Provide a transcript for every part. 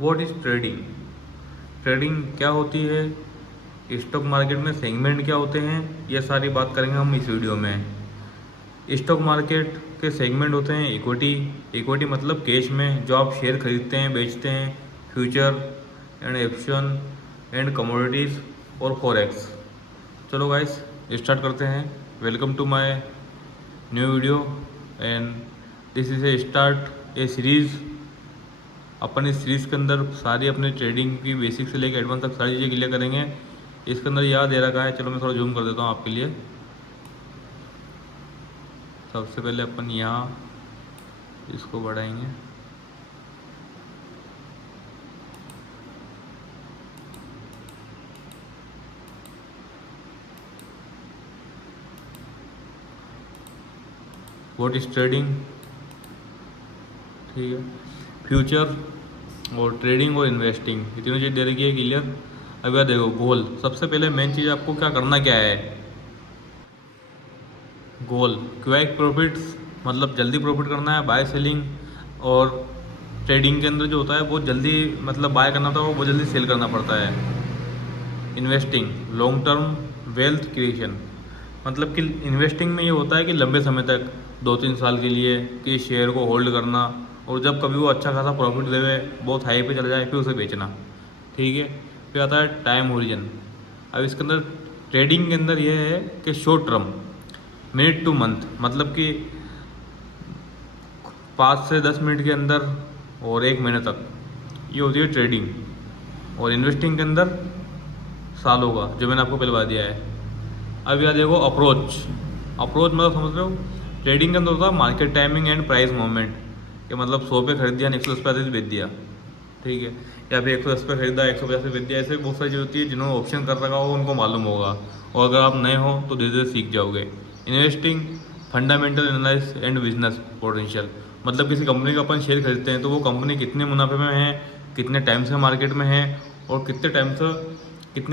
What is trading? Trading क्या होती है, स्टॉक मार्केट में सेगमेंट क्या होते हैं, ये सारी बात करेंगे हम इस वीडियो में। स्टॉक मार्केट के सेगमेंट होते हैं इक्विटी। इक्विटी मतलब कैश में जो आप शेयर खरीदते हैं बेचते हैं, future and option and commodities और फॉरेक्स। चलो गाइस स्टार्ट करते हैं। Welcome to my new video and this is a start a series. अपन इस सीरीज़ के अंदर सारी अपने ट्रेडिंग की बेसिक से लेकर एडवांस तक सारी चीज़ें क्लियर करेंगे। इसके अंदर याद दे रखा है, चलो मैं थोड़ा जूम कर देता हूँ आपके लिए। सबसे पहले अपन यहाँ इसको बढ़ाएंगे। व्हाट इज ट्रेडिंग, ठीक है। फ्यूचर और ट्रेडिंग और इन्वेस्टिंग ये तीनों चीज़ दे रखी है क्लियर। अब यार देखो गोल, सबसे पहले मेन चीज़ आपको क्या करना क्या है। गोल क्विक प्रॉफिट्स मतलब जल्दी प्रॉफिट करना है, बाय सेलिंग। और ट्रेडिंग के अंदर जो होता है बहुत जल्दी मतलब बाय करना था और बहुत जल्दी सेल करना पड़ता है। Investing long term wealth creation मतलब कि इन्वेस्टिंग में ये होता है कि लंबे समय तक 2-3 साल के लिए कि शेयर को होल्ड करना, और जब कभी वो अच्छा खासा प्रॉफिट देवे बहुत हाई पे चला जाए फिर उसे बेचना, ठीक है। फिर आता है टाइम होरिजन। अब इसके अंदर ट्रेडिंग के अंदर ये है कि short term minute two month मतलब कि 5 से 10 मिनट के अंदर और 1 महीने तक, ये होती है ट्रेडिंग। और इन्वेस्टिंग के अंदर सालों का, जो मैंने आपको पहले बता दिया है। अब यार देखो अप्रोच मतलब समझ रहे हो, ट्रेडिंग के अंदर होता है market timing and price movement. कि मतलब 100 पे खरीद दिया 110 पे बेच दिया, ठीक है। या फिर 110 पे खरीदा 150 पे बेच दिया। ऐसे बहुत सारी चीज़ होती है जिन्होंने ऑप्शन कर रखा हो उनको मालूम होगा, और अगर आप नए हो तो धीरे धीरे सीख जाओगे। Investing fundamental analysis and business potential मतलब किसी कंपनी का अपन शेयर खरीदते हैं तो वो कंपनी कितने मुनाफे में है, कितने टाइम से मार्केट में है, और कितने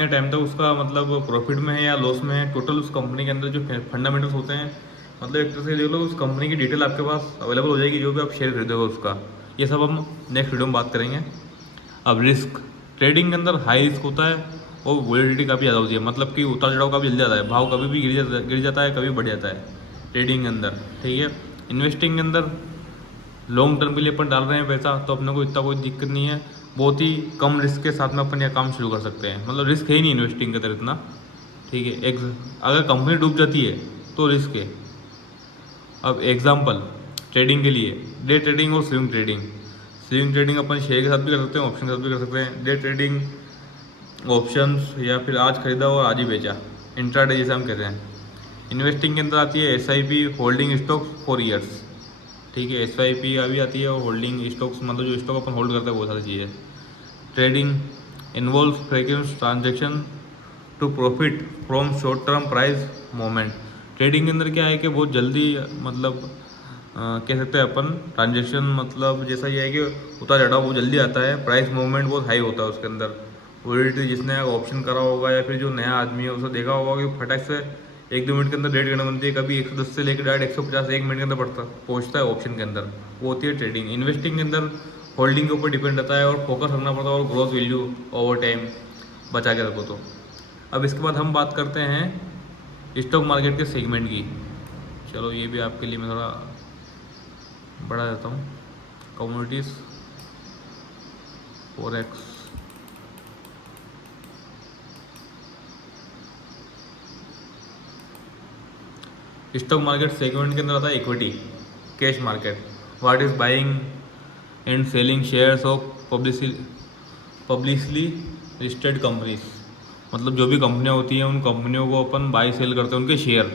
टाइम तक उसका मतलब प्रॉफिट में है या लॉस में है। टोटल उस कंपनी के अंदर जो फंडामेंटल्स होते हैं, मतलब एक तरह से देख लो उस कंपनी की डिटेल आपके पास अवेलेबल हो जाएगी जो भी आप शेयर खरीदोगे उसका। ये सब हम नेक्स्ट वीडियो में बात करेंगे। अब रिस्क, ट्रेडिंग के अंदर हाई रिस्क होता है और वॉलेटिलिटी काफ़ी ज़्यादा होती है, मतलब कि उतार चढ़ाव काफ़ी जल्दी आता है, भाव कभी भी गिर जाता है कभी बढ़ जाता है ट्रेडिंग के अंदर, ठीक है। इन्वेस्टिंग के अंदर लॉन्ग टर्म के लिए अपन डाल रहे हैं पैसा तो अपने को इतना कोई दिक्कत नहीं है, बहुत ही कम रिस्क के साथ में अपन यह काम शुरू कर सकते हैं। मतलब रिस्क है ही नहीं इन्वेस्टिंग के अंदर इतना, ठीक है। अगर कंपनी डूब जाती है तो रिस्क है। अब एग्जांपल ट्रेडिंग के लिए डे ट्रेडिंग और स्विंग ट्रेडिंग अपन शेयर के साथ भी कर सकते हैं, ऑप्शन के साथ भी कर सकते हैं। डे ट्रेडिंग ऑप्शंस या फिर आज खरीदा और आज ही बेचा, इंट्राडे जैसे हम कहते हैं। इन्वेस्टिंग के अंदर आती है SIP holding stocks for years, ठीक है। एसआईपी अभी आती है और होल्डिंग स्टॉक्स मतलब जो स्टॉक अपन होल्ड करते हैं बहुत सारी चीज़ें। Trading involve frequent transaction to profit from short term price moment. Trading के अंदर क्या है कि बहुत जल्दी मतलब कह सकते हैं अपन ट्रांजेक्शन मतलब जैसा ये है कि उतार चढ़ाव बहुत जल्दी आता है, प्राइस मूवमेंट बहुत हाई होता है उसके अंदर। वोलेटिलिटी जिसने ऑप्शन करा होगा या फिर जो नया आदमी है उसे देखा होगा कि फटाक से 1-2 मिनट के अंदर रेट करना बनती है, कभी 110 से लेकर डायरेक्ट 150 1 मिनट के अंदर पहुँचता है ऑप्शन के अंदर, वो होती है ट्रेडिंग। इन्वेस्टिंग के अंदर होल्डिंग के ऊपर डिपेंड रहता है और फोकस रखना पड़ता है और ग्रोथ वैल्यू ओवर टाइम बचा के रखो तो। अब इसके बाद हम बात करते हैं स्टॉक मार्केट के सेगमेंट की। चलो ये भी आपके लिए मैं थोड़ा बढ़ा देता हूँ। Commodities, forex, stock market segment के अंदर आता है equity cash market. What is buying and selling shares of publicly listed companies मतलब जो भी कंपनियां होती हैं उन कंपनियों को अपन बाई सेल करते हैं उनके शेयर,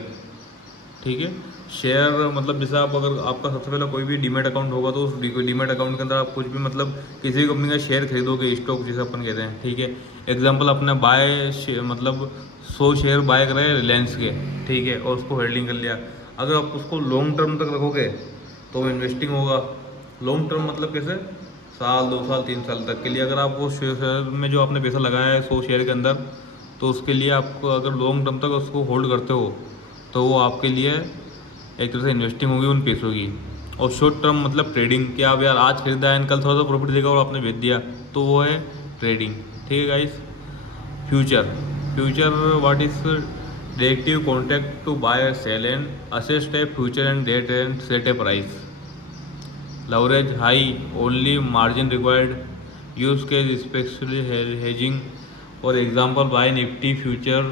ठीक है। शेयर मतलब जैसे आप अगर आपका सबसे पहले कोई भी डीमेट अकाउंट होगा तो उस डीमेट अकाउंट के अंदर आप कुछ भी मतलब किसी भी कंपनी का शेयर खरीदोगे, स्टॉक जिसे अपन कहते हैं, ठीक है। एग्जांपल अपने मतलब 100 शेयर बाय करे रिलायंस के, ठीक है, और उसको होल्डिंग कर लिया। अगर आप उसको लॉन्ग टर्म तक रखोगे तो वो इन्वेस्टिंग होगा। लॉन्ग टर्म मतलब कैसे, साल 2 साल 3 साल तक के लिए अगर आप वो शेयर में जो आपने पैसा लगाया है 100 शेयर के अंदर, तो उसके लिए आपको अगर लॉन्ग टर्म तक उसको होल्ड करते हो तो वो आपके लिए एक तरह से इन्वेस्टिंग होगी उन पैसों की। और शॉर्ट टर्म मतलब ट्रेडिंग, कि आप यार आज खरीदा है कल थोड़ा सा प्रॉफिट देगा और आपने बेच दिया, तो वो है ट्रेडिंग। ठीक है guys. Future, future what is derivative contract to buy sell and asset a future end date and set a price. leverage high, only margin required, use case especially hedging, और example by Nifty future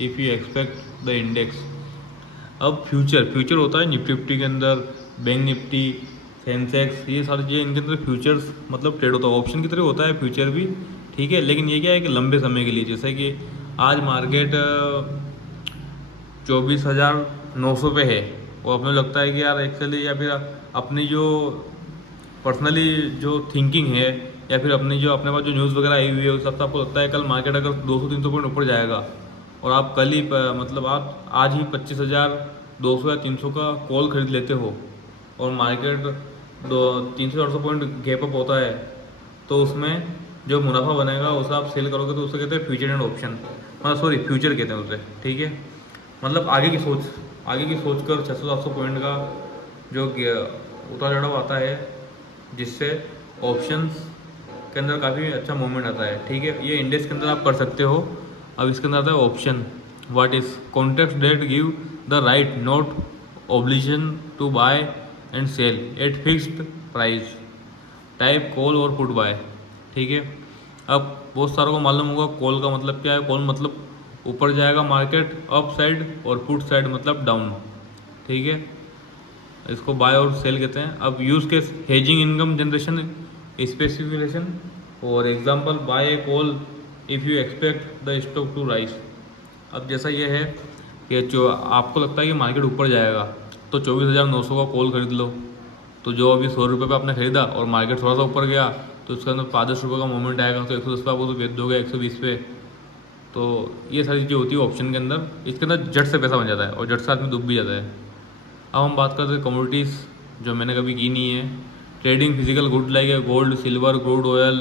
if you expect the index. अब future, future होता है Nifty fifty के अंदर, bank Nifty, Sensex, ये सारी चीज़ें इनके अंदर फ्यूचर्स मतलब ट्रेड होता है, ऑप्शन की तरह होता है फ्यूचर भी। ठीक है, लेकिन ये क्या है कि लंबे समय के लिए, जैसे कि आज मार्केट 24,900 पे है और अपने लगता है कि यार एक्चुअली, या फिर अपनी जो पर्सनली जो थिंकिंग है, या फिर अपनी जो अपने पास जो न्यूज़ वगैरह आई हुई है, उस हिसाब से आपको लगता है कल मार्केट अगर 200-300 पॉइंट ऊपर जाएगा और आप कल ही मतलब आप आज ही 25,200 या 300 का कॉल खरीद लेते हो और मार्केट 300-400 पॉइंट गैप अप होता है, तो उसमें जो मुनाफा बनेगा उसे आप सेल करोगे, तो उसे कहते हैं फ्यूचर एंड ऑप्शन, मतलब सॉरी फ्यूचर कहते हैं उसे। ठीक है, मतलब आगे की सोच, आगे की सोच कर 600-700 पॉइंट का जो उतार चढ़ाव आता है, जिससे ऑप्शंस के अंदर काफ़ी अच्छा मूवमेंट आता है। ठीक है, ये इंडेक्स के अंदर आप कर सकते हो। अब इसके अंदर आता है option, what is contract that give the right not obligation to buy and sell at fixed price, type call और पुट बाय। ठीक है, अब बहुत सारों को मालूम होगा कॉल का मतलब क्या है। कॉल मतलब ऊपर जाएगा मार्केट अप साइड, और पुट साइड मतलब डाउन। ठीक है, इसको बाय और सेल कहते हैं। अब use case hedging, income generation, specification, और example buy a call if you expect the stock to rise. अब जैसा ये है कि जो आपको लगता है कि मार्केट ऊपर जाएगा, तो 24,900 का कॉल खरीद लो। तो जो अभी 100 रुपये पर आपने खरीदा और मार्केट थोड़ा सा ऊपर गया, तो उसके अंदर 5-10 रुपये का मूवमेंट आएगा, तो 110 पे आप उसको बेच दोगे 120 पे। तो ये सारी चीज़ें होती है ऑप्शन के अंदर। इसके अंदर झट से पैसा बन जाता है और झट से आदमी डूब भी जाता है। अब हम बात करते हैं कमोडिटीज़, जो मैंने कभी की नहीं है। ट्रेडिंग फिजिकल गुड लाइक है gold, silver, crude oil,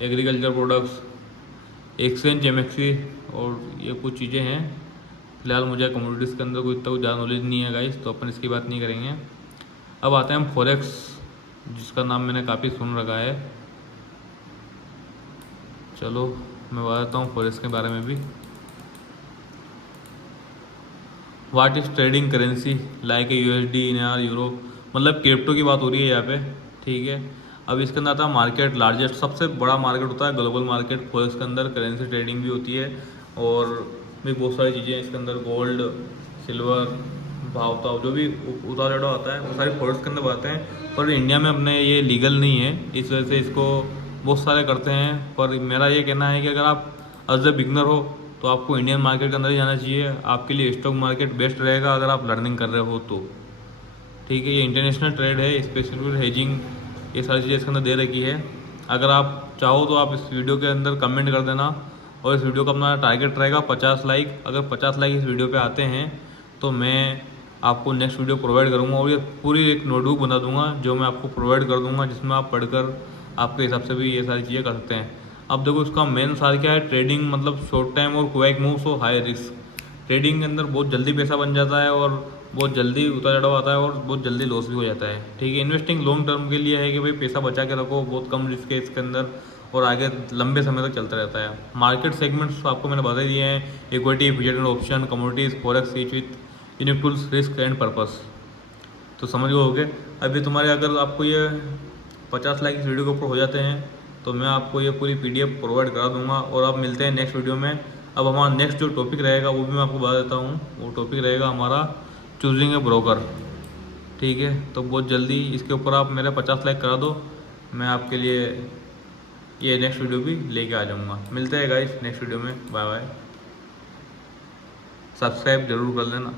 agriculture products, exchange, एमएक्सी, और ये कुछ चीज़ें हैं। फिलहाल मुझे कमोडिटीज़ के अंदर कोई इतना कुछ ज़्यादा नॉलेज नहीं है गाइस, तो अपन इसकी बात नहीं करेंगे। अब आते हैं हम फॉरेक्स, जिसका नाम मैंने काफ़ी सुन रखा है। चलो मैं बताता हूँ फॉरेक्स के बारे में भी। What is trading currency like a USD, INR, euro, मतलब क्रिप्टो की बात हो रही है यहाँ पे। ठीक है, अब इसके अंदर आता है मार्केट, लार्जेस्ट सबसे बड़ा मार्केट होता है ग्लोबल मार्केट फॉरेक्स के अंदर। करेंसी ट्रेडिंग भी होती है और भी बहुत सारी चीज़ें इसके अंदर, गोल्ड, सिल्वर, भाव ताव जो भी उतार चढ़ाव आता है वो सारी फॉरेक्स के अंदर आते हैं। पर इंडिया में अपने ये लीगल नहीं है, इस वजह से इसको बहुत सारे करते हैं। पर मेरा ये कहना है कि अगर आप एज ए बिगनर हो तो आपको इंडियन मार्केट के अंदर ही जाना चाहिए। आपके लिए स्टॉक मार्केट बेस्ट रहेगा अगर आप लर्निंग कर रहे हो तो। ठीक है, ये इंटरनेशनल ट्रेड है, स्पेशली हेजिंग, ये सारी चीज़ें इसके अंदर दे रखी है। अगर आप चाहो तो आप इस वीडियो के अंदर कमेंट कर देना, और इस वीडियो का अपना टारगेट रहेगा 50 लाइक। अगर 50 लाइक इस वीडियो पे आते हैं तो मैं आपको नेक्स्ट वीडियो प्रोवाइड करूँगा, और ये पूरी एक नोटबुक बना दूँगा जो मैं आपको प्रोवाइड कर दूँगा, जिसमें आप पढ़कर आपके हिसाब से भी ये सारी चीज़ें कर सकते हैं। अब देखो इसका मेन सार क्या है, ट्रेडिंग मतलब शॉर्ट टाइम और क्विक मूव्स और हाई रिस्क। ट्रेडिंग के अंदर बहुत जल्दी पैसा बन जाता है और बहुत जल्दी उतार चढ़ाव आता है और बहुत जल्दी लॉस भी हो जाता है। ठीक है, इन्वेस्टिंग लॉन्ग टर्म के लिए है कि भाई पैसा बचा के रखो, बहुत कम रिस्क है इसके अंदर और आगे लंबे समय तक चलता रहता है। मार्केट सेगमेंट्स आपको मैंने बता दिए हैं, equity, future and option, commodities, forex, each with unique tools, risk and purpose. तो समझ गए होगे। अभी तुम्हारे अगर आपको ये 50 लाइक इस वीडियो के ऊपर हो जाते हैं तो मैं आपको ये पूरी PDF प्रोवाइड करा दूंगा, और आप मिलते हैं नेक्स्ट वीडियो में। अब हमारा नेक्स्ट जो टॉपिक रहेगा वो भी मैं आपको बता देता हूँ। वो टॉपिक रहेगा हमारा चूजिंग ए ब्रोकर। ठीक है, तो बहुत जल्दी इसके ऊपर आप मेरे 50 लाइक करा दो, मैं आपके लिए ये नेक्स्ट वीडियो भी लेके आ जाऊँगा। मिलते हैं गाइस नेक्स्ट वीडियो में, बाय बाय। सब्सक्राइब जरूर कर लेना।